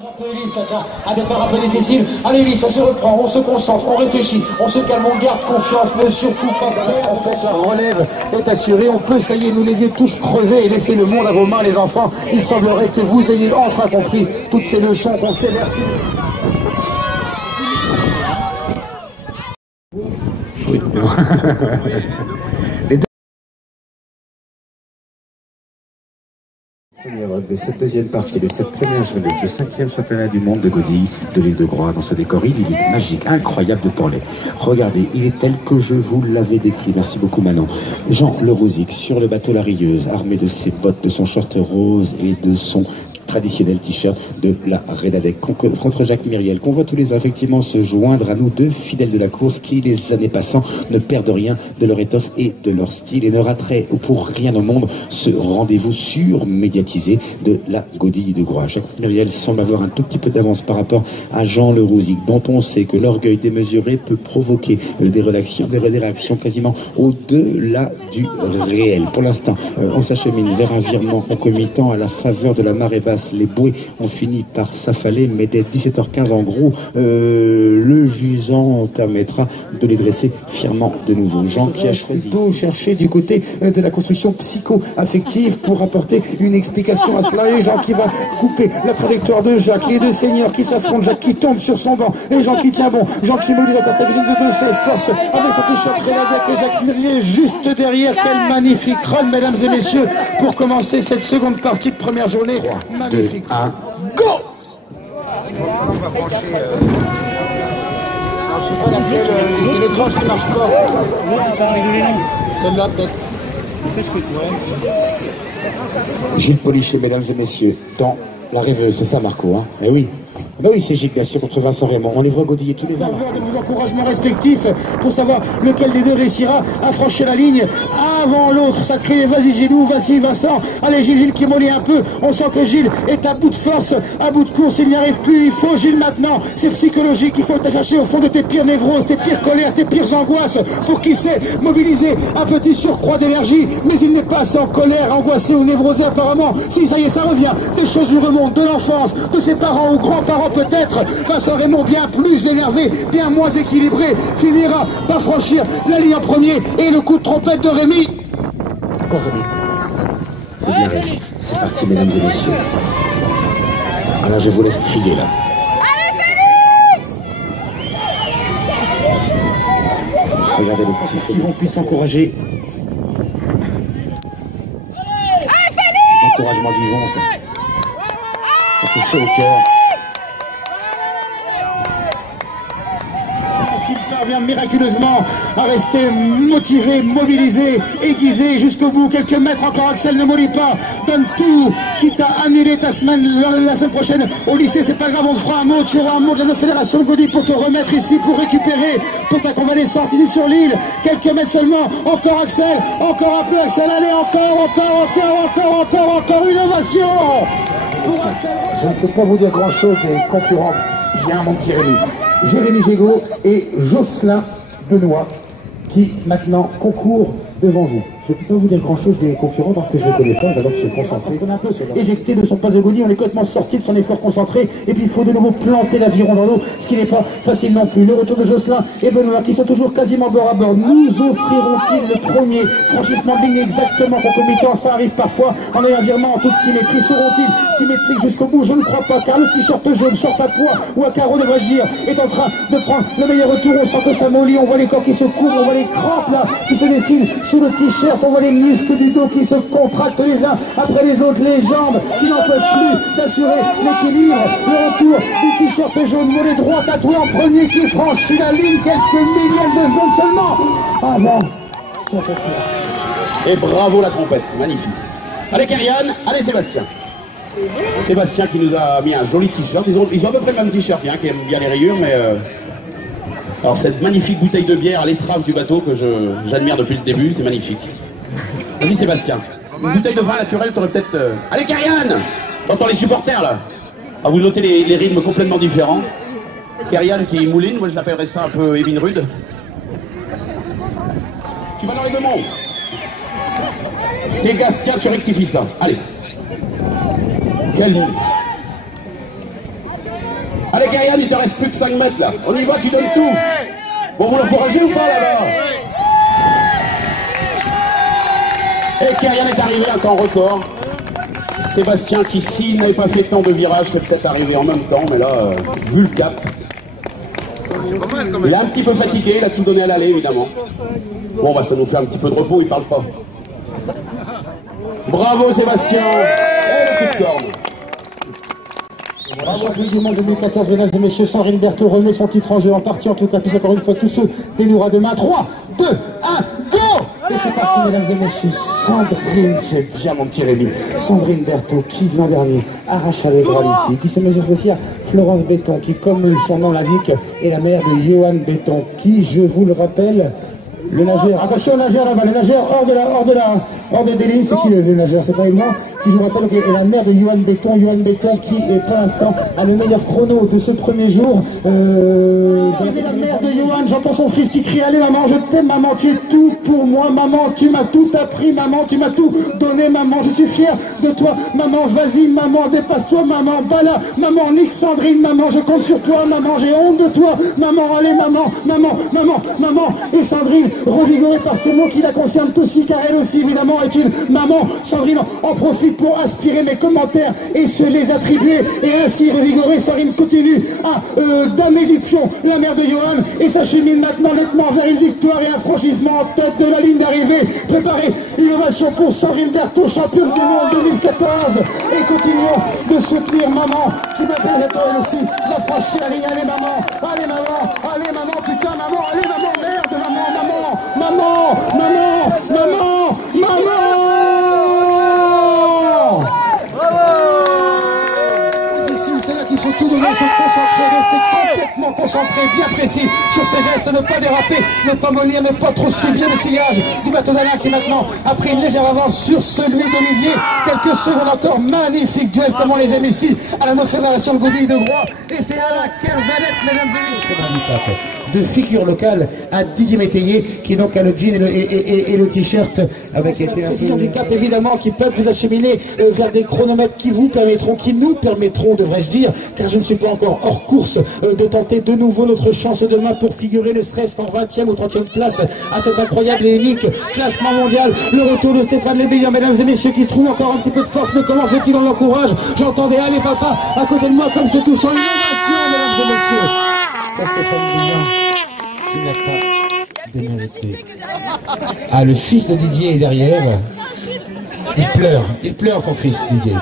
Un peu Ulysse, un départ un peu difficile. Allez Ulysse, on se reprend, on se concentre, on réfléchit, on se calme, on garde confiance, mais surtout pas de perdre. La relève est assurée, on peut, ça y est, nous les vieux tous crever et laisser le monde à vos mains, les enfants. Il semblerait que vous ayez enfin compris toutes ces leçons qu'on s'évertue. Oui. De cette deuxième partie, de cette première journée, du 5e championnat du monde de Godille, de l'île de Groix, dans ce décor idyllique, magique, incroyable de Porlet. Regardez, il est tel que je vous l'avais décrit. Merci beaucoup Manon. Jean Le Rosic, sur le bateau La Rieuse, armé de ses bottes, de son short rose et de son traditionnel t-shirt de la Redadec contre Jacques Myriel, qu'on voit tous les ans effectivement se joindre à nous, deux fidèles de la course qui, les années passant, ne perdent rien de leur étoffe et de leur style et ne rateraient pour rien au monde ce rendez-vous surmédiatisé de la Godille de Groix. Jacques Myriel semble avoir un tout petit peu d'avance par rapport à Jean Le Rosic, dont on sait que l'orgueil démesuré peut provoquer des réactions quasiment au-delà du réel. Pour l'instant, on s'achemine vers un virement concomitant à la faveur de la marée basse. Les bouées ont fini par s'affaler, mais dès 17h15 en gros, le jusant permettra de les dresser fièrement de nouveau. Jean qui a choisi plutôt chercher du côté de la construction psycho-affective pour apporter une explication à cela. Et Jean qui va couper la trajectoire de Jacques, les deux seigneurs qui s'affrontent, Jacques qui tombe sur son banc, et Jean qui tient bon, Jean qui mobilise encore la vision de ses forces avec son t-shirt Redadec et Jacques Myriel juste derrière. Quel magnifique run, mesdames et messieurs, pour commencer cette seconde partie de première journée. 3, 2, 1, go! On va brancher. Non, je sais pas laquelle. Il y a les tranches qui ne marchent pas. Celle-là, peut-être. Qu'est-ce que tu vois? Gilles Polichet, mesdames et messieurs, dans la rêveuse, c'est ça Marco, hein? Eh oui. Ben oui, c'est Gilles, bien sûr, contre Vincent Raymond. On les voit godiller tous les ans. De vos encouragements respectifs pour savoir lequel des deux réussira à franchir la ligne avant l'autre. Ça crée, vas-y Gilou, vas-y Vincent. Allez Gilles qui mollit un peu. On sent que Gilles est à bout de force, à bout de course. Il n'y arrive plus. Il faut Gilles maintenant. C'est psychologique. Il faut t'attacher au fond de tes pires névroses, tes pires colères, tes pires angoisses pour qui sait mobiliser un petit surcroît d'énergie. Mais il n'est pas assez en colère, angoissé ou névrosé apparemment. Si, ça y est, ça revient. Des choses lui remontent de l'enfance, de ses parents ou grands-parents peut-être. Vincent Raymond, bien plus énervé, bien moins équilibré, finira par franchir la ligne en premier. Et le coup de trompette de Rémi. Encore Rémi. C'est bien Rémi. C'est parti, mesdames et messieurs. Alors je vous laisse crier là. Allez Félix! Regardez les petits qui vont plus s'encourager. Allez Félix! Les encouragements d'Yvon, ça fait chaud au cœur. Parvient miraculeusement à rester motivé, mobilisé, aiguisé jusqu'au bout. Quelques mètres encore, Axel ne mollit pas, donne tout, quitte à annuler ta semaine la semaine prochaine au lycée. C'est pas grave, on te fera un mot, tu auras un mot de la fédération de Godille pour te remettre ici, pour récupérer, pour ta convalescence ici sur l'île. Quelques mètres seulement, encore Axel, encore un peu Axel, allez, encore une ovation pour Axel. Je ne peux pas vous dire grand chose des concurrents. Viens mon petit Rémi. Jérémy Gégaud et Jocelyn Benoît qui maintenant concourent devant vous. Je ne peux pas vous dire grand chose des concurrents parce que je ne les connais pas, d'abord se concentrer. On est un peu éjecté de son passe de Godille, on est complètement sorti de son effort concentré et puis il faut de nouveau planter l'aviron dans l'eau, ce qui n'est pas facile non plus. Le retour de Jocelyn et Benoît qui sont toujours quasiment bord à bord. Nous offriront-ils le premier franchissement de ligne exactement concomitant? Ça arrive parfois en ayant un virement en toute symétrie. Seront-ils symétriques jusqu'au bout? Je ne crois pas, car le t-shirt jaune, short à poids ou à carreaux devrais-je dire, est en train de prendre le meilleur retour. On sent que ça mollit, on voit les corps qui se couvrent, on voit les crampes là qui se dessinent sous le t-shirt. On voit les muscles du dos qui se contractent les uns après les autres, les jambes qui n'en peuvent plus d'assurer l'équilibre. Le retour du t-shirt jaune, mollet droit tatoué en premier qui franchit la ligne quelques millièmes de secondes seulement avant son retour. Et bravo la trompette, magnifique. Allez Ariane, allez Sébastien. Sébastien qui nous a mis un joli t-shirt. Ils ont à peu près le même t-shirt, hein, qui aime bien les rayures, mais... Alors cette magnifique bouteille de bière à l'étrave du bateau que j'admire depuis le début, c'est magnifique. Vas-y Sébastien, une bouteille de vin naturel, t'aurais peut-être... Allez Karianne, t'entends les supporters là? Ah, vous notez les rythmes complètement différents. Karianne qui mouline, moi je l'appellerais ça un peu Evin Rude. Tu vas dans les deux monts. Sébastien, tu rectifies ça. Allez. Quelle ligne. Kyrian, il te reste plus que 5 mètres là. On y va, tu donnes tout. Bon, vous l'encouragez ou pas là-bas? Et Kyrian est arrivé à un temps record. Sébastien qui, s'il n'avait pas fait tant de virages, serait peut-être arrivé en même temps, mais là, vu le cap, il est un petit peu fatigué, il a tout donné à l'aller évidemment. Bon, bah ça nous fait un petit peu de repos, il parle pas. Bravo Sébastien. Et le coup de corne. La championne du monde 2014, mesdames et messieurs, Sandrine Berthaud remet son titre en jeu, en partie en tout cas, puis encore une fois tous ceux des Noura demain. 3, 2, 1, go! Et c'est parti, mesdames et messieurs. Sandrine, c'est bien mon petit Rémi. Sandrine Berthaud, qui l'an dernier arracha les bras ici, qui se mesure aussi à Florence Béton, qui, comme son nom l'indique, est la mère de Johan Béton, qui, je vous le rappelle, le nageur, attention nageur là-bas, le nageur hors de délit, c'est qui le nageur? C'est pas moi, qui je vous rappelle est la mère de Johan Béton qui est pour l'instant a le meilleur chrono de ce premier jour. La mère de Johan, j'entends son fils qui crie, allez maman, je t'aime maman, tu es tout pour moi maman, tu m'as tout appris maman, tu m'as tout donné maman, je suis fier de toi maman, vas-y maman, dépasse-toi maman, bala maman, nique Sandrine maman, je compte sur toi maman, j'ai honte de toi maman, allez maman, et Sandrine, revigorée par ces mots qui la concernent aussi, car elle aussi évidemment est une maman. Sandrine en profite pour aspirer mes commentaires et se les attribuer, et ainsi revigorée, Sandrine continue à damer du pion la mère de Johan et s'achemine maintenant nettement vers une victoire et un franchissement en tête de la ligne d'arrivée. Préparez une ovation pour Sandrine Berthaud, championne du monde 2014, et continuons de soutenir maman qui m'appelle elle aussi la franchir. Allez maman, putain maman, allez maman, merde maman. C'est là qu'il faut tout donner, se concentrer, rester complètement concentré, bien précis sur ses gestes, ne pas déraper, ne pas mollir, ne pas trop suivre le sillage du bateau d'Alain qui maintenant a pris une légère avance sur celui d'Olivier. Quelques secondes encore, magnifique duel comme on les aime ici à la Fédération de Godille de Groix. Et c'est Alain Kerzalet, mesdames et messieurs, de figure locale à Didier Métayer qui donc a le jean et le t-shirt avec les précisions du cap évidemment qui peuvent vous acheminer vers des chronomètres qui vous permettront, qui nous permettront, devrais-je dire, car je ne suis pas encore hors course, de tenter de nouveau notre chance demain pour figurer ne serait-ce qu'en 20e ou 30e place à cet incroyable et unique classement mondial. Le retour de Stéphane Léveilleur, mesdames et messieurs, qui trouve encore un petit peu de force, mais comment fait-il? On l'encourage. J'entendais allez papa à côté de moi comme se touchant une ovation, mesdames et messieurs. Stéphane Léveilleur qui n'a pas démérité. Ah, le fils de Didier est derrière. Il pleure ton fils Didier.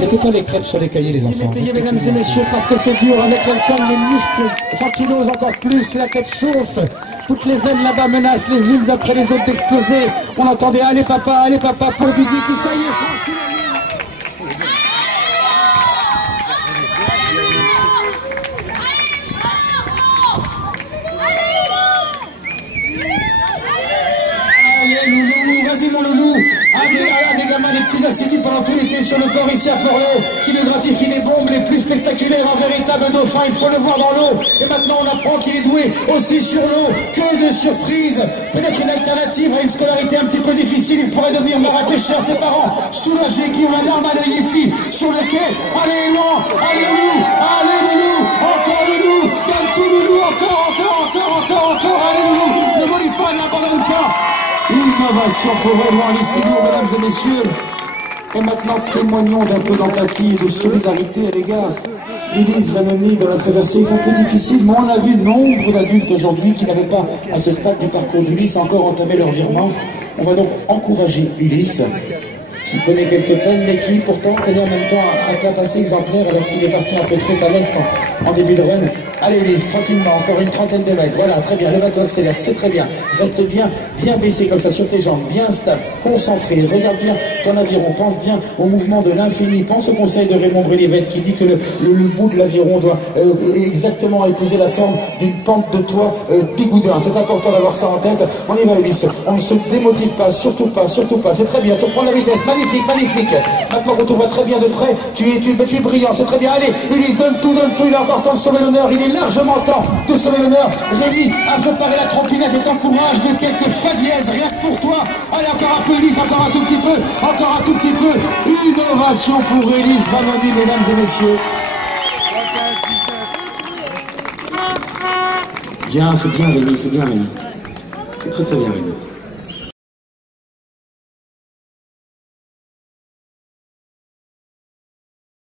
Mettez pas les crêpes sur les cahiers les enfants. Mesdames et messieurs, parce que c'est dur avec l'alcool, les muscles s'ankylosent encore plus, la tête chauffe. Toutes les veines là-bas menacent les unes après les autres d'exploser. On entendait allez papa pour Didier qui ça y est franchi la ligne. Vas-y mon loulou, un des gamins les plus assidus pendant tout l'été sur le port ici à Fort-Léo, qui nous gratifie les bombes les plus spectaculaires, un véritable dauphin, il faut le voir dans l'eau. Et maintenant on apprend qu'il est doué aussi sur l'eau, que de surprises. Peut-être une alternative à une scolarité un petit peu difficile, il pourrait devenir marin pêcheur. Ses parents soulagés qui ont la larme à l'œil ici, sur le quai. Allez loulou, encore loulou, donne tout loulou, encore, allez loulou, ne mollis pas, n'abandonne pas. Innovation pour Edouard Lissilour, mesdames et messieurs. Et maintenant, témoignons d'un peu d'empathie et de solidarité à l'égard d'Ulysse Vanoni dans la traversée. C'est un peu difficile, mais on a vu nombre d'adultes aujourd'hui qui n'avaient pas, à ce stade du parcours d'Ulysse, encore entamé leur virement. On va donc encourager Ulysse, qui connaît quelques peines, mais qui pourtant connaît en même temps un cas assez exemplaire, alors qu'il est parti un peu trop à l'est en début de run. Allez Ulysse, tranquillement, encore une trentaine de mètres, voilà, très bien, le bateau accélère, c'est très bien, reste bien baissé comme ça sur tes jambes, bien stable, concentré, regarde bien ton aviron, pense bien au mouvement de l'infini, pense au conseil de Raymond Brulivette qui dit que le bout de l'aviron doit exactement épouser la forme d'une pente de toit bigoudin. C'est important d'avoir ça en tête. On y va Ulysse, on ne se démotive pas, surtout pas, c'est très bien, tu reprends la vitesse, magnifique. Maintenant qu'on te voit très bien de près, tu es brillant, c'est très bien, allez Ulysse, donne tout, il a encore temps de sauver l'honneur, il est largement temps de sauver l'honneur. Rémi a préparé la trompinette et t'encourage de quelques fa dièse, rien que pour toi. Allez, encore un peu Ulysse, encore un tout petit peu. Une ovation pour Ulysse Vanoni, mesdames et messieurs. Bien, c'est bien Rémi, c'est bien Rémi. C'est très très bien Rémi.